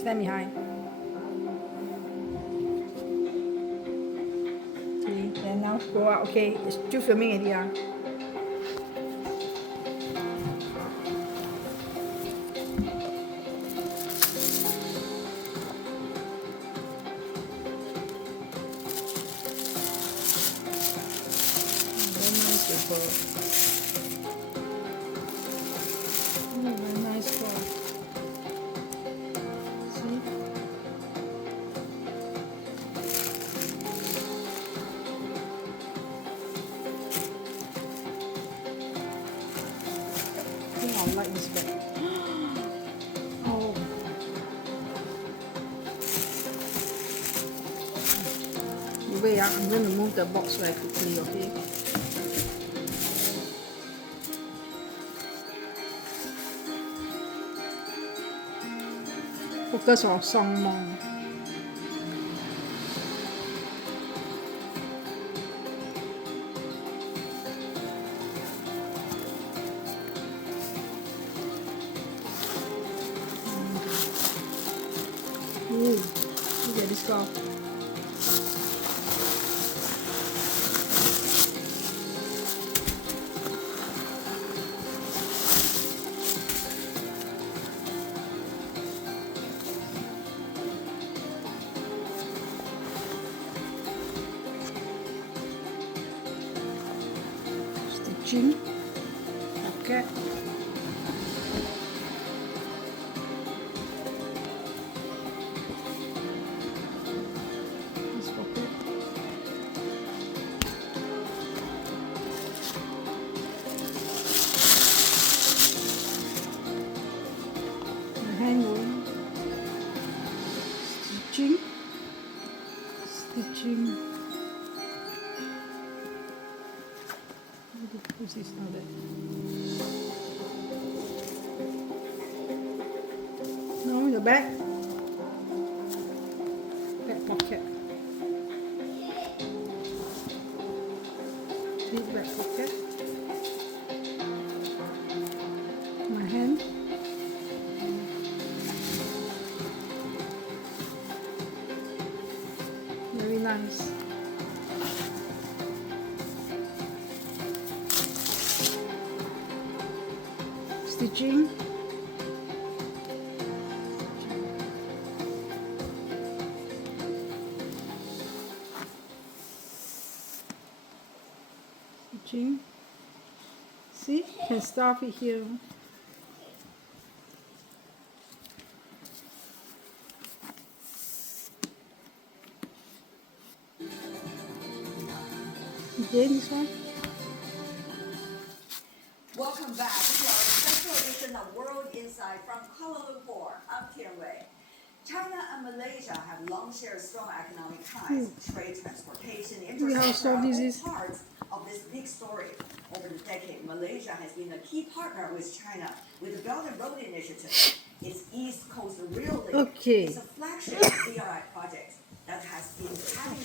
Stand behind. See, then now go out. Okay, it's still filming already. Very nice paper. Very nice cloth. See? I think I like this bag. Oh. You wait, I'm going to move the box very quickly, okay? Focus on song more. Ooh, look at this cloth. Stitching. Okay. This pocket. The hand going. Stitching. Stitching. This is not it. Now the back. Back pocket. This back pocket. My hand. Very nice. Stitching. Stitching. See, you can stuff it here. Again, this one. Welcome back to our special edition of World Insight from Kuala Lumpur. I'm Tian Wei. China and Malaysia have long shared strong economic ties. Trade, transportation, infrastructure are all parts of this big story. Over the decade, Malaysia has been a key partner with China with the Belt and Road Initiative. Its East Coast Rail Link is a flagship BRI project that has been having